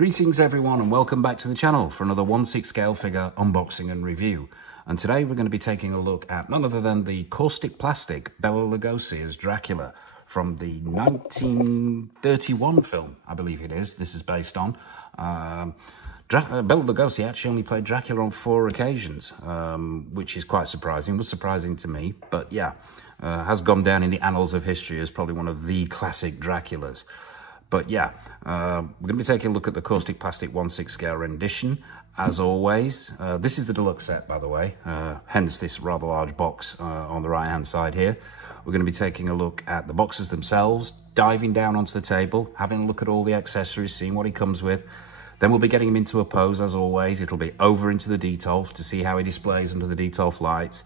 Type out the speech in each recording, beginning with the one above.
Greetings everyone and welcome back to the channel for another 1/6 scale figure unboxing and review. And today we're going to be taking a look at none other than the Kautic Plastik Bela Lugosi as Dracula from the 1931 film, I believe it is. This is based on. Bela Lugosi actually only played Dracula on 4 occasions, which is quite surprising. It was surprising to me, but yeah, has gone down in the annals of history as probably one of the classic Draculas. But yeah, we're going to be taking a look at the Kautic Plastik 1/6 scale rendition, as always. This is the deluxe set, by the way, hence this rather large box on the right-hand side here. We're going to be taking a look at the boxes themselves, diving down onto the table, having a look at all the accessories, seeing what he comes with. Then we'll be getting him into a pose, as always. It'll be over into the Detolf to see how he displays under the Detolf lights.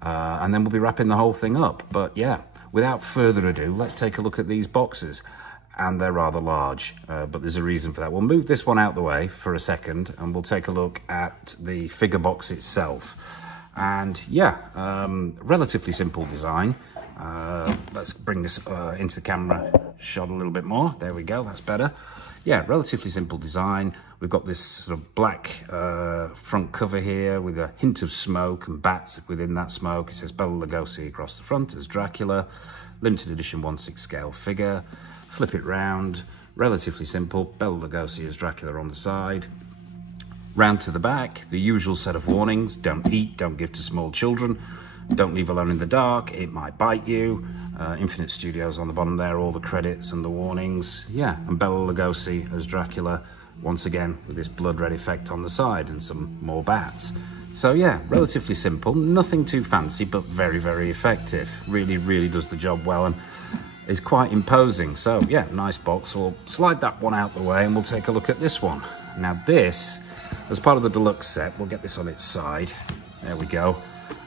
And then we'll be wrapping the whole thing up. But yeah, without further ado, let's take a look at these boxes. And they're rather large, but there's a reason for that. We'll move this one out the way for a second and we'll take a look at the figure box itself. And yeah, relatively simple design. Let's bring this into the camera shot a little bit more. There we go, that's better. Yeah, relatively simple design. We've got this sort of black front cover here with a hint of smoke and bats within that smoke. It says Bela Lugosi across the front as Dracula. Limited edition 1/6 scale figure. Flip it round, relatively simple. Bela Lugosi as Dracula on the side. Round to the back, the usual set of warnings. Don't eat, don't give to small children. Don't leave alone in the dark, it might bite you. Infinite Studios on the bottom there, all the credits and the warnings. Yeah, and Bela Lugosi as Dracula, once again, with this blood red effect on the side and some more bats. So yeah, relatively simple, nothing too fancy, but very, very effective. Really, really does the job well and is quite imposing. So yeah, nice box. We'll slide that one out the way and we'll take a look at this one. Now this, as part of the deluxe set, we'll get this on its side. There we go.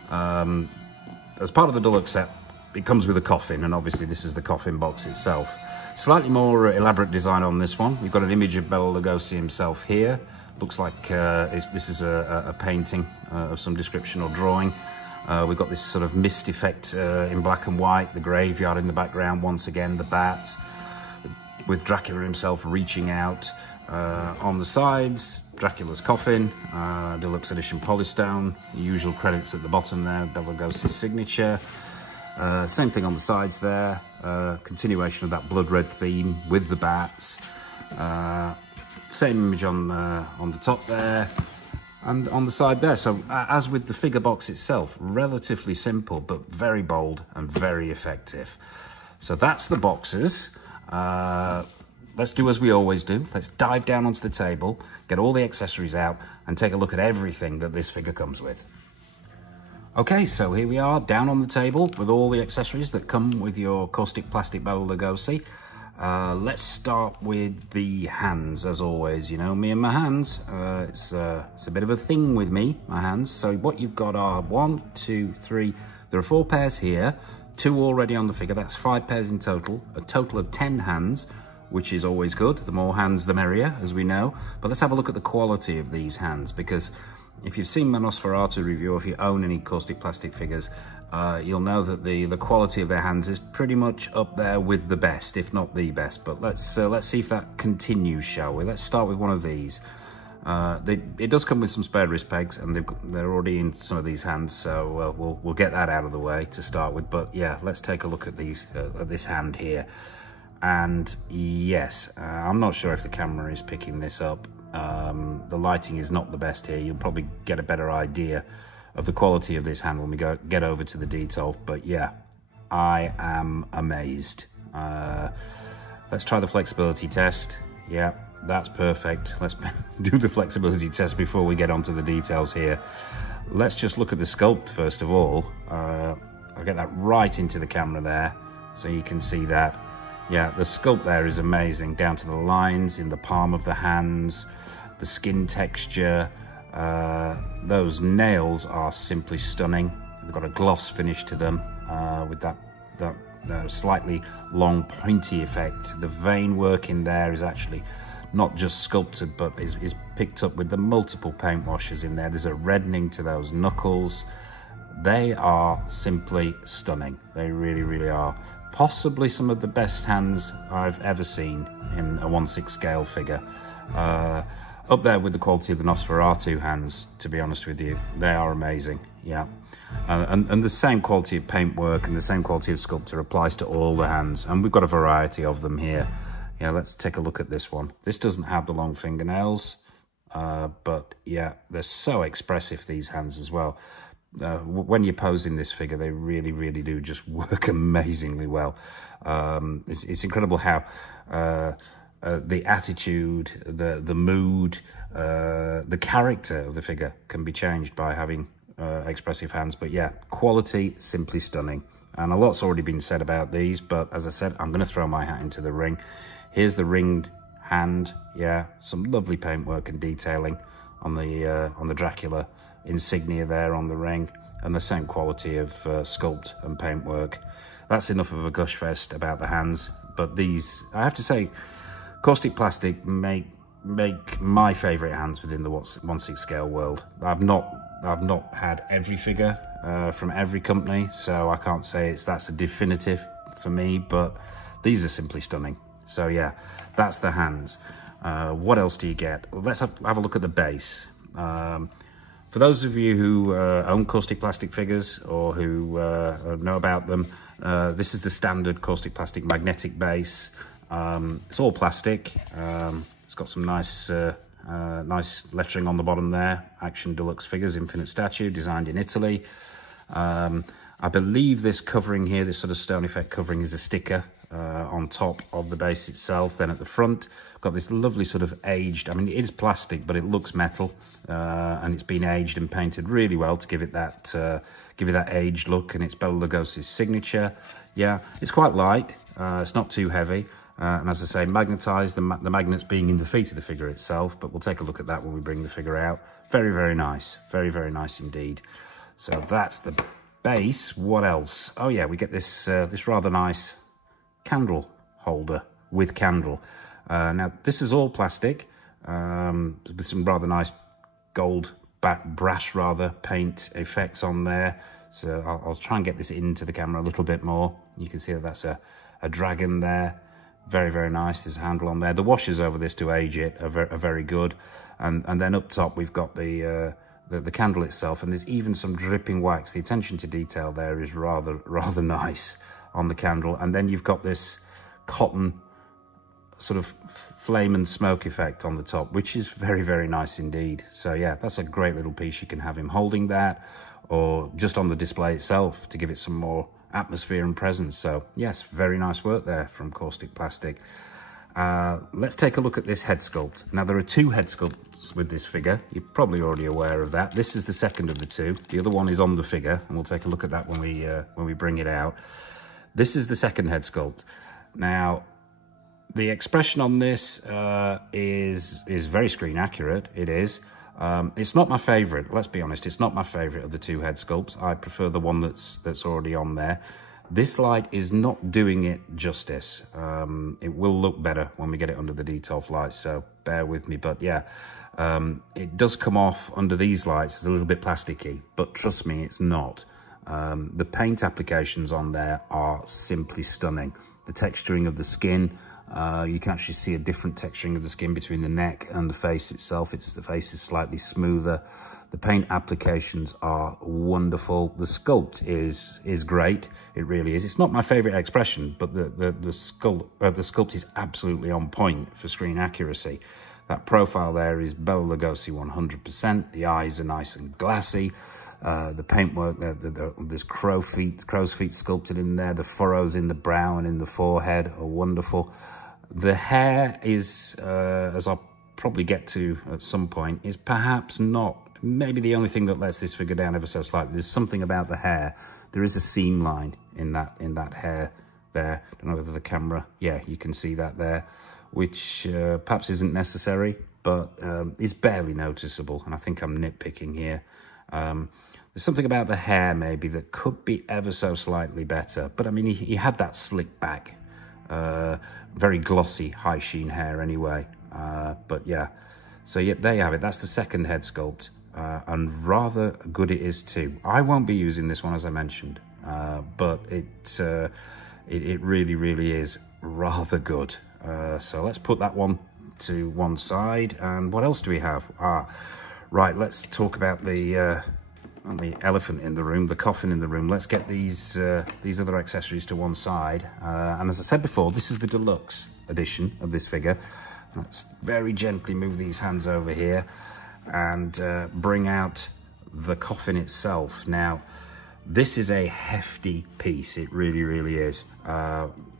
As part of the deluxe set, it comes with a coffin, and obviously this is the coffin box itself. Slightly more elaborate design on this one. We've got an image of Bela Lugosi himself here. Looks like this is a painting of some description or drawing. We've got this sort of mist effect in black and white, the graveyard in the background, once again, the bats, with Dracula himself reaching out. On the sides, Dracula's coffin, deluxe edition polystone, the usual credits at the bottom there, Bela Lugosi's signature. Same thing on the sides there, continuation of that blood red theme with the bats. Same image on the top there. And on the side there, so as with the figure box itself, relatively simple, but very bold and very effective. So that's the boxes. Let's do as we always do. Let's dive down onto the table, get all the accessories out, and take a look at everything that this figure comes with. Okay, so here we are, down on the table with all the accessories that come with your Kautic Plastik Bela Lugosi. Let's start with the hands, as always. You know me and my hands. It's a bit of a thing with me, my hands. So what you've got are 1, 2, 3. There are 4 pairs here, 2 already on the figure. That's 5 pairs in total. A total of 10 hands, which is always good. The more hands, the merrier, as we know. But let's have a look at the quality of these hands, because if you've seen my Nosferatu review, if you own any Kautic Plastik figures, you'll know that the quality of their hands is pretty much up there with the best, if not the best. But let's see if that continues, shall we? Let's start with one of these. It does come with some spare wrist pegs, and they're already in some of these hands, so we'll get that out of the way to start with. But yeah, let's take a look at these at this hand here. And yes, I'm not sure if the camera is picking this up. The lighting is not the best here. You'll probably get a better idea of the quality of this hand when we get over to the Detolf. But yeah, I am amazed. Let's try the flexibility test. Yeah, that's perfect. Let's do the flexibility test before we get onto the details here. Let's just look at the sculpt first of all. I'll get that right into the camera there so you can see that. Yeah, the sculpt there is amazing, down to the lines in the palm of the hands, the skin texture. Those nails are simply stunning. They've got a gloss finish to them with that slightly long pointy effect. The vein work in there is actually not just sculpted, but is picked up with the multiple paint washes in there. There's a reddening to those knuckles. They are simply stunning. They really, really are. Possibly some of the best hands I've ever seen in a 1/6 scale figure. Up there with the quality of the Nosferatu hands, to be honest with you. They are amazing, yeah. And the same quality of paintwork and the same quality of sculpture applies to all the hands. And we've got a variety of them here. Yeah, let's take a look at this one. This doesn't have the long fingernails, but yeah, they're so expressive, these hands as well. When you're posing this figure, they really, really do just work amazingly well. It's incredible how the attitude, the mood, the character of the figure can be changed by having expressive hands. But yeah, quality, simply stunning. And a lot's already been said about these, but as I said, I'm going to throw my hat into the ring. Here's the ringed hand. Yeah, some lovely paintwork and detailing on the Dracula insignia there on the ring, and the same quality of sculpt and paintwork. That's enough of a gush fest about the hands. But these, I have to say, Kautic Plastik make my favourite hands within the 1/6 scale world. I've not had every figure from every company, so I can't say that's a definitive for me, but these are simply stunning. So yeah, that's the hands. What else do you get? Well, let's have a look at the base. For those of you who own Kautic Plastik figures or who know about them, this is the standard Kautic Plastik magnetic base. It's all plastic. It's got some nice lettering on the bottom there. Action Deluxe Figures, Infinite Statue, designed in Italy. I believe this covering here, this sort of stone effect covering, is a sticker on top of the base itself. Then at the front, got this lovely sort of aged, I mean, it is plastic, but it looks metal, and it's been aged and painted really well to give it that aged look, and it's Bela Lugosi's signature. Yeah, it's quite light, it's not too heavy, and as I say, magnetized, the magnets being in the feet of the figure itself, but we'll take a look at that when we bring the figure out. Very, very nice. Very, very nice indeed. So that's the base. What else? Oh yeah, we get this this rather nice candle holder with candle. Now this is all plastic, with some rather nice gold brass paint effects on there. So I'll try and get this into the camera a little bit more. You can see that that's a dragon there. Very, very nice. There's a handle on there. The washers over this to age it are very good. And then up top we've got the candle itself, and there's even some dripping wax. The attention to detail there is rather nice on the candle. And then you've got this cotton sort of flame and smoke effect on the top, which is very, very nice indeed. So yeah, that's a great little piece. You can have him holding that, or just on the display itself to give it some more atmosphere and presence. So yes, very nice work there from Kautic Plastik. Let's take a look at this head sculpt. Now there are two head sculpts with this figure. You're probably already aware of that. This is the second of the two. The other one is on the figure, and we'll take a look at that when we bring it out. This is the second head sculpt. Now the expression on this is very screen accurate. It is. It's not my favourite. Let's be honest. It's not my favourite of the two head sculpts. I prefer the one that's already on there. This light is not doing it justice. It will look better when we get it under the detail light, so bear with me. But yeah, it does come off under these lights. It's a little bit plasticky, but trust me, it's not. The paint applications on there are simply stunning. The texturing of the skin, you can actually see a different texturing of the skin between the neck and the face itself. The face is slightly smoother. The paint applications are wonderful. The sculpt is great. It really is. It's not my favorite expression, but the sculpt is absolutely on point for screen accuracy. That profile there is Bela Lugosi 100%. The eyes are nice and glassy. The paintwork, there's crow's feet sculpted in there. The furrows in the brow and in the forehead are wonderful. The hair is, as I'll probably get to at some point, is perhaps not, maybe the only thing that lets this figure down ever so slightly. There's something about the hair. There is a seam line in that hair there. I don't know whether the camera, yeah, you can see that there, which perhaps isn't necessary, but is barely noticeable. And I think I'm nitpicking here. There's something about the hair maybe that could be ever so slightly better. But I mean, he had that slick back, very glossy, high sheen hair anyway. But yeah, so yeah, there you have it. That's the second head sculpt, and rather good it is too. I won't be using this one, as I mentioned, but it really, really is rather good. So let's put that one to one side. And what else do we have? Right, let's talk about the elephant in the room, the coffin in the room. Let's get these other accessories to one side. And as I said before, this is the deluxe edition of this figure. Let's very gently move these hands over here and bring out the coffin itself. Now, this is a hefty piece. It really, really is.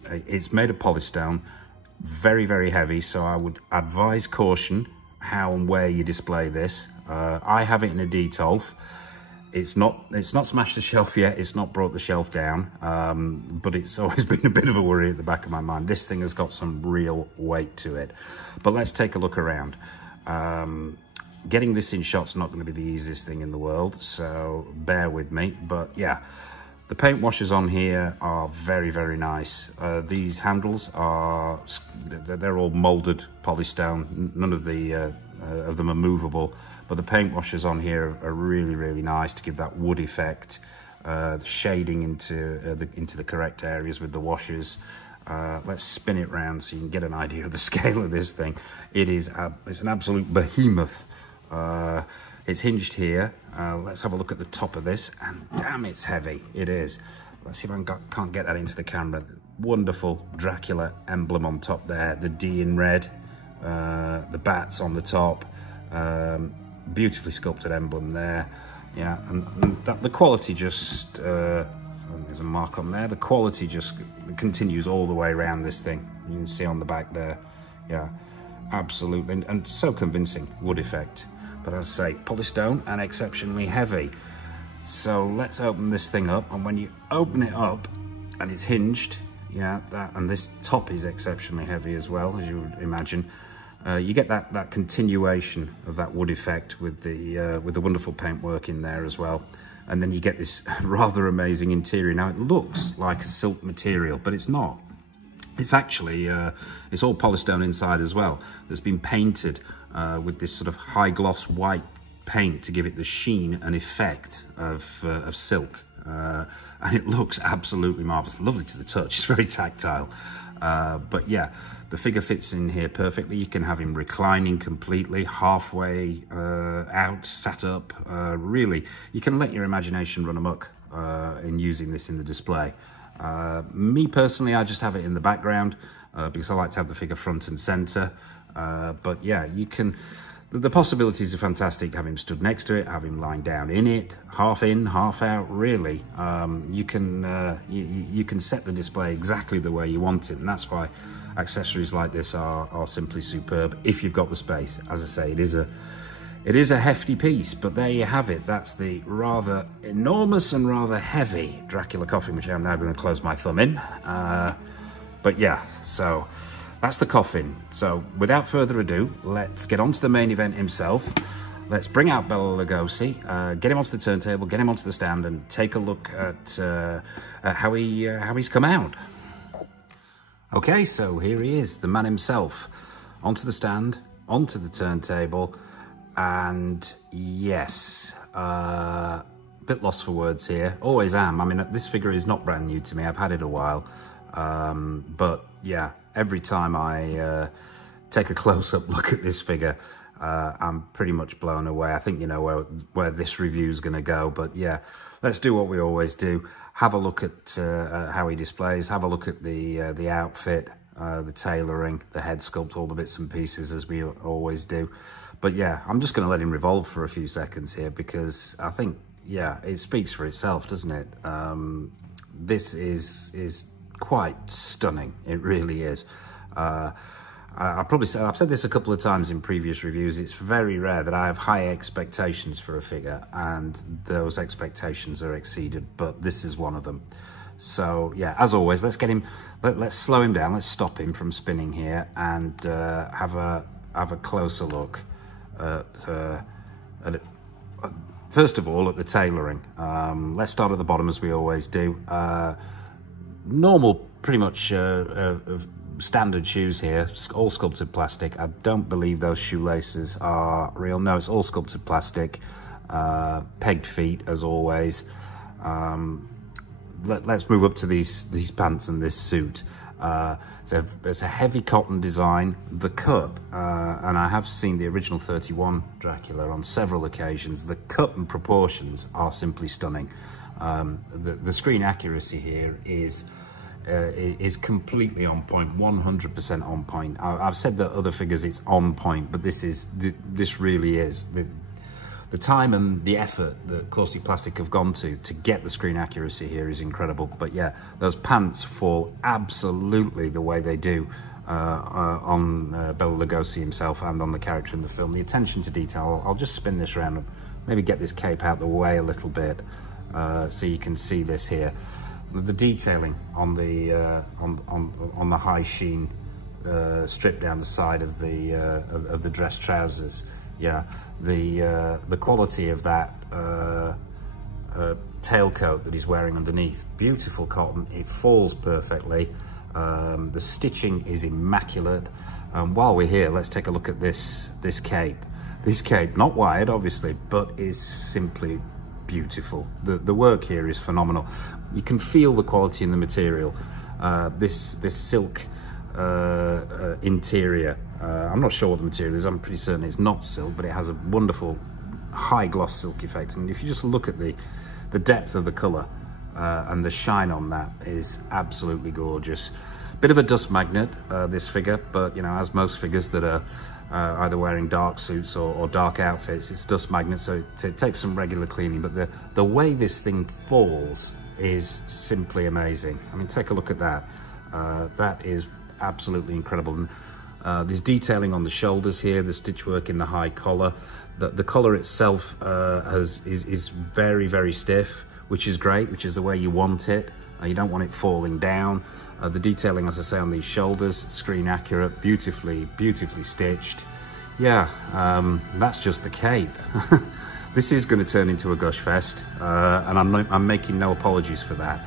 It's made of polystone, very, very heavy. So I would advise caution how and where you display this. I have it in a detolf. It's not smashed the shelf yet. It's not brought the shelf down, but it's always been a bit of a worry at the back of my mind. This thing has got some real weight to it. But let's take a look around. Getting this in shot's not going to be the easiest thing in the world, so bear with me. But yeah, the paint washes on here are very, very nice. These handles they're all molded polystone. None of them are movable. But the paint washes on here are really, really nice to give that wood effect. The shading into the correct areas with the washers. Let's spin it round so you can get an idea of the scale of this thing. It's an absolute behemoth. It's hinged here. Let's have a look at the top of this, and damn, it's heavy. It is. Let's see if I can't get that into the camera. Wonderful Dracula emblem on top there. The D in red. The bats on the top. Beautifully sculpted emblem there. Yeah, and the quality just there's a mark on there. The quality just continues all the way around this thing. You can see on the back there. Yeah, absolutely, and so convincing wood effect. But as I say, polystone and exceptionally heavy. So let's open this thing up, and when you open it up and it's hinged, yeah, and this top is exceptionally heavy as well, as you would imagine. You get that continuation of that wood effect with the wonderful paintwork in there as well, and then you get this rather amazing interior. Now it looks like a silk material, but it's not. It's actually it's all polystone inside as well. That's been painted with this sort of high gloss white paint to give it the sheen and effect of silk, and it looks absolutely marvelous. Lovely to the touch. It's very tactile. But yeah, the figure fits in here perfectly. You can have him reclining completely, halfway out, sat up. Really, you can let your imagination run amok in using this in the display. Me personally, I just have it in the background because I like to have the figure front and center. But yeah, you can. The possibilities are fantastic. Have him stood next to it, have him lying down in it, half in, half out. Really, you can set the display exactly the way you want it, and that's why accessories like this are simply superb if you've got the space. As I say, it is a hefty piece, but there you have it. That's the rather enormous and rather heavy Dracula coffin, which I'm now going to close my thumb in. But yeah, so that's the coffin. So without further ado, let's get on to the main event himself. Let's bring out Bela Lugosi, get him onto the turntable, get him onto the stand, and take a look at how he's come out. Okay, so here he is, the man himself, onto the stand, onto the turntable, and yes, bit lost for words here. Always am. I mean, this figure is not brand new to me. I've had it a while, but yeah, every time I take a close-up look at this figure, I'm pretty much blown away. I think you know where this review is going to go, but yeah, let's do what we always do. Have a look at how he displays. Have a look at the outfit, the tailoring, the head sculpt, all the bits and pieces as we always do. But yeah, I'm just going to let him revolve for a few seconds here because I think, yeah, it speaks for itself, doesn't it? This is quite stunning. It really is. I've said this a couple of times in previous reviews. It's very rare that I have high expectations for a figure and those expectations are exceeded, but this is one of them. So yeah, as always, let's get him. Let's slow him down. Let's stop him from spinning here and have a closer look at first of all at the tailoring. Let's start at the bottom as we always do. Normal, pretty much standard shoes here, all sculpted plastic. I don't believe those shoelaces are real. No, it's all sculpted plastic. Pegged feet as always. Let's move up to these pants and this suit. It's a heavy cotton design. The cut, and I have seen the original 31 Dracula on several occasions, the cut and proportions are simply stunning. The screen accuracy here is completely on point, 100% on point. I've said that other figures it's on point, but this really is. The time and the effort that Kautic Plastik have gone to get the screen accuracy here is incredible. But yeah, those pants fall absolutely the way they do on Bela Lugosi himself and on the character in the film. The attention to detail, I'll just spin this around and maybe get this cape out the way a little bit so you can see this here. The detailing on the high sheen strip down the side of the dress trousers. Yeah, the quality of that tailcoat that he's wearing underneath, beautiful cotton, it falls perfectly. The stitching is immaculate. While we're here, let's take a look at this cape. This cape, not wired obviously, but is simply beautiful. The work here is phenomenal. You can feel the quality in the material. This silk interior, I'm not sure what the material is, I'm pretty certain it's not silk, but it has a wonderful high gloss silk effect. And if you just look at the depth of the colour and the shine on that is absolutely gorgeous. Bit of a dust magnet, this figure, but you know, as most figures that are either wearing dark suits or dark outfits, it's dust magnet, so it takes some regular cleaning. But the way this thing falls is simply amazing. I mean, take a look at that. That is absolutely incredible. And there's detailing on the shoulders here, the stitch work in the high collar. The collar itself is very, very stiff, which is great, which is the way you want it. You don't want it falling down. The detailing, as I say, on these shoulders, screen accurate, beautifully stitched. Yeah, that's just the cape. This is going to turn into a gush fest, and I'm making no apologies for that.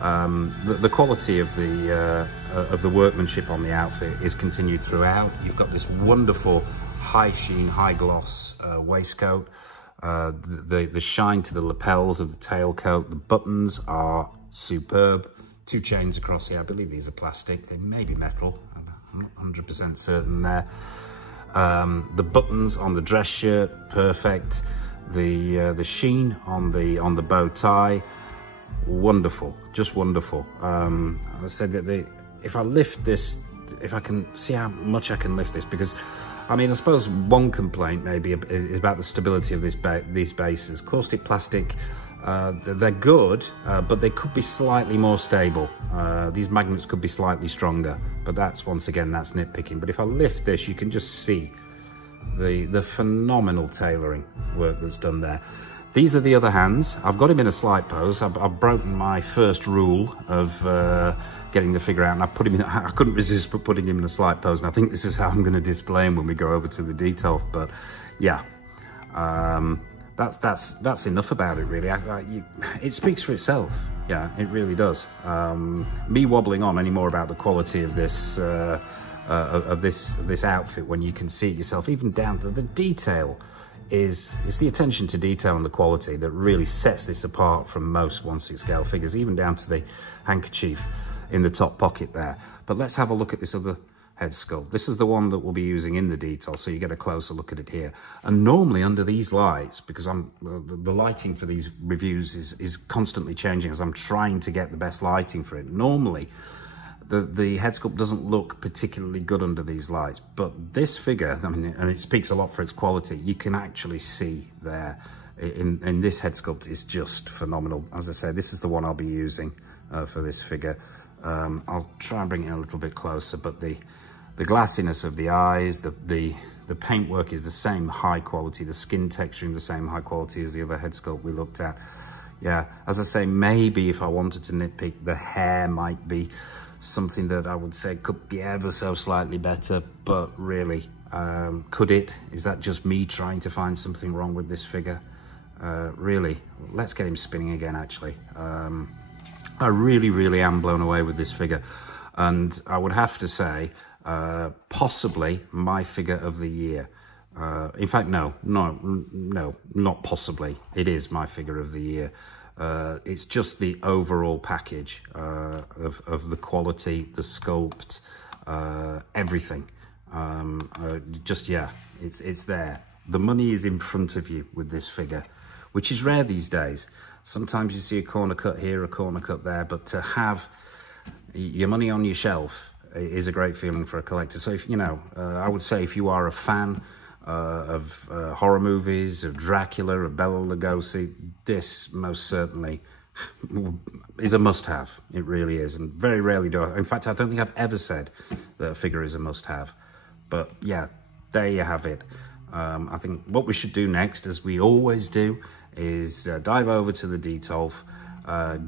The quality of the workmanship on the outfit is continued throughout. You've got this wonderful high sheen, high gloss waistcoat. The shine to the lapels of the tailcoat. The buttons are superb. 2 chains across here. I believe these are plastic. They may be metal. I'm not 100% certain there. The buttons on the dress shirt, perfect. The sheen on the bow tie, wonderful, just wonderful. I said that if I lift this, if I can see how much I can lift this, because I mean, I suppose one complaint maybe is about the stability of these bases. Kautic Plastik, they're good, but they could be slightly more stable. These magnets could be slightly stronger, but that's, once again, that's nitpicking. But if I lift this, you can just see the phenomenal tailoring work that's done there. These are the other hands. I've got him in a slight pose. I've broken my first rule of getting the figure out, and I put him in. I couldn't resist but putting him in a slight pose, and I think this is how I'm going to display him when we go over to the detail. But yeah, that's enough about it, really. It speaks for itself. Yeah, it really does. Me wobbling on any more about the quality of this this outfit, when you can see it yourself, even down to the detail. It's the attention to detail and the quality that really sets this apart from most 1/6 scale figures, even down to the handkerchief in the top pocket there. But let's have a look at this other head sculpt. This is the one that we'll be using in the detail, so you get a closer look at it here. And normally under these lights, because the lighting for these reviews is constantly changing as I'm trying to get the best lighting for it. Normally, the head sculpt doesn't look particularly good under these lights, but this figure, I mean, and it speaks a lot for its quality, you can actually see there in this head sculpt is just phenomenal. As I say, this is the one I'll be using for this figure. I'll try and bring it in a little bit closer, but the glassiness of the eyes, the paintwork is the same high quality, the skin texturing the same high quality as the other head sculpt we looked at. Yeah, as I say, maybe if I wanted to nitpick, the hair might be something that I would say could be ever so slightly better, but really, could it? Is that just me trying to find something wrong with this figure? Really, let's get him spinning again, actually. I really am blown away with this figure, and I would have to say, possibly my figure of the year. In fact, no, not possibly. It is my figure of the year. It's just the overall package of the quality, the sculpt, everything. Yeah, it's there. The money is in front of you with this figure, which is rare these days. Sometimes you see a corner cut here, a corner cut there, but to have your money on your shelf is a great feeling for a collector. So, if, you know, I would say if you are a fan of horror movies, of Dracula, of Bela Lugosi, this most certainly is a must-have. It really is, and very rarely do I. In fact, I don't think I've ever said that a figure is a must-have. But yeah, there you have it. I think what we should do next, as we always do, is dive over to the Detolf,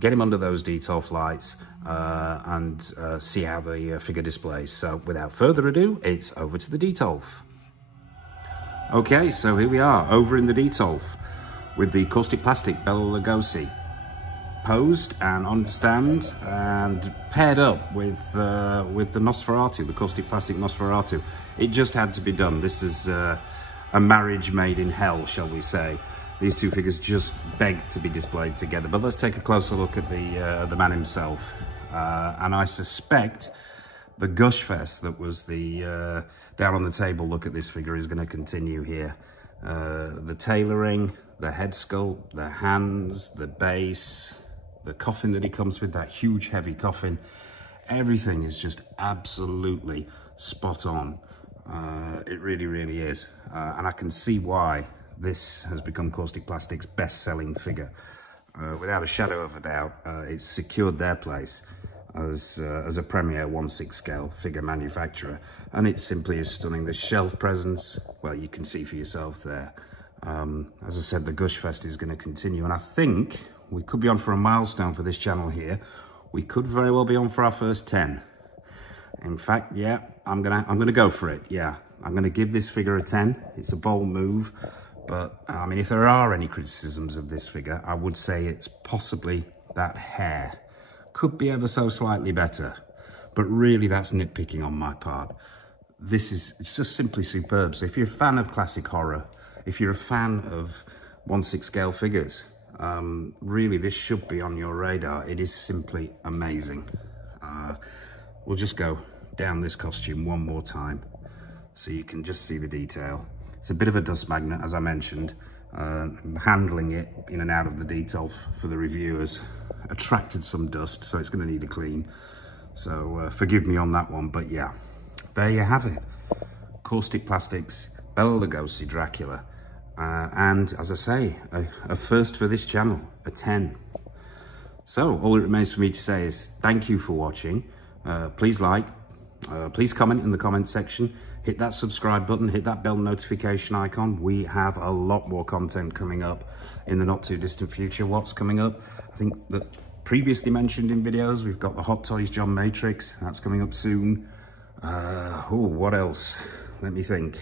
get him under those Detolf lights, and see how the figure displays. So without further ado, it's over to the Detolf. Okay, so here we are, over in the Detolf, with the Kautic Plastik Bela Lugosi, posed and on the stand, and paired up with the Nosferatu, the Kautic Plastik Nosferatu. It just had to be done. This is a marriage made in hell, shall we say. These two figures just begged to be displayed together. But let's take a closer look at the man himself. And I suspect the gush fest that was the down on the table look at this figure is going to continue here. The tailoring, the head sculpt, the hands, the base, the coffin that he comes with, that huge heavy coffin. Everything is just absolutely spot on. It really, really is. And I can see why this has become Kautic Plastik's best-selling figure. Without a shadow of a doubt, it's secured their place as a premier 1/6 scale figure manufacturer, and it simply is stunning. The shelf presence, well, you can see for yourself there. As I said, the Gush Fest is going to continue, and I think we could be on for a milestone for this channel here. We could very well be on for our first 10. In fact, yeah, I'm gonna go for it. Yeah, I'm gonna give this figure a 10. It's a bold move. But, I mean, if there are any criticisms of this figure, I would say it's possibly that hair. Could be ever so slightly better. But really, that's nitpicking on my part. It's just simply superb. So if you're a fan of classic horror, if you're a fan of 1/6 scale figures, really, this should be on your radar. It is simply amazing. We'll just go down this costume one more time so you can just see the detail. It's a bit of a dust magnet, as I mentioned. Handling it in and out of the Detolf for the reviewers attracted some dust, so it's going to need a clean. So forgive me on that one, but yeah, there you have it. Kautic Plastik's Bela Lugosi Dracula. And as I say, a first for this channel, a 10. So all it remains for me to say is thank you for watching. Please like, please comment in the comment section. Hit that subscribe button, hit that bell notification icon. We have a lot more content coming up in the not too distant future. What's coming up? I think that previously mentioned in videos, we've got the Hot Toys John Matrix. That's coming up soon. What else? Let me think.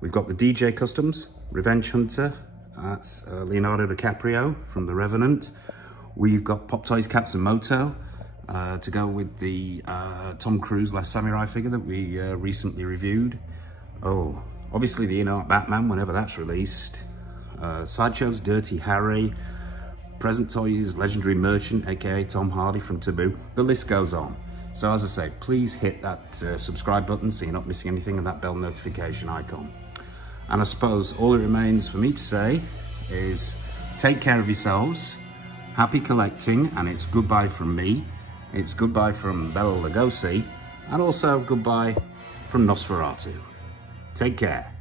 We've got the DJ Customs, Revenge Hunter. That's Leonardo DiCaprio from The Revenant. We've got Pop Toys Katsumoto. To go with the Tom Cruise Last Samurai figure that we recently reviewed. Oh, obviously the in-art Batman whenever that's released. Sideshow's Dirty Harry. Present Toys Legendary Merchant, aka Tom Hardy from Taboo. The list goes on. So as I say, please hit that subscribe button so you're not missing anything, and that bell notification icon. And I suppose all it remains for me to say is take care of yourselves. Happy collecting, and it's goodbye from me. It's goodbye from Bela Lugosi, and also goodbye from Nosferatu. Take care.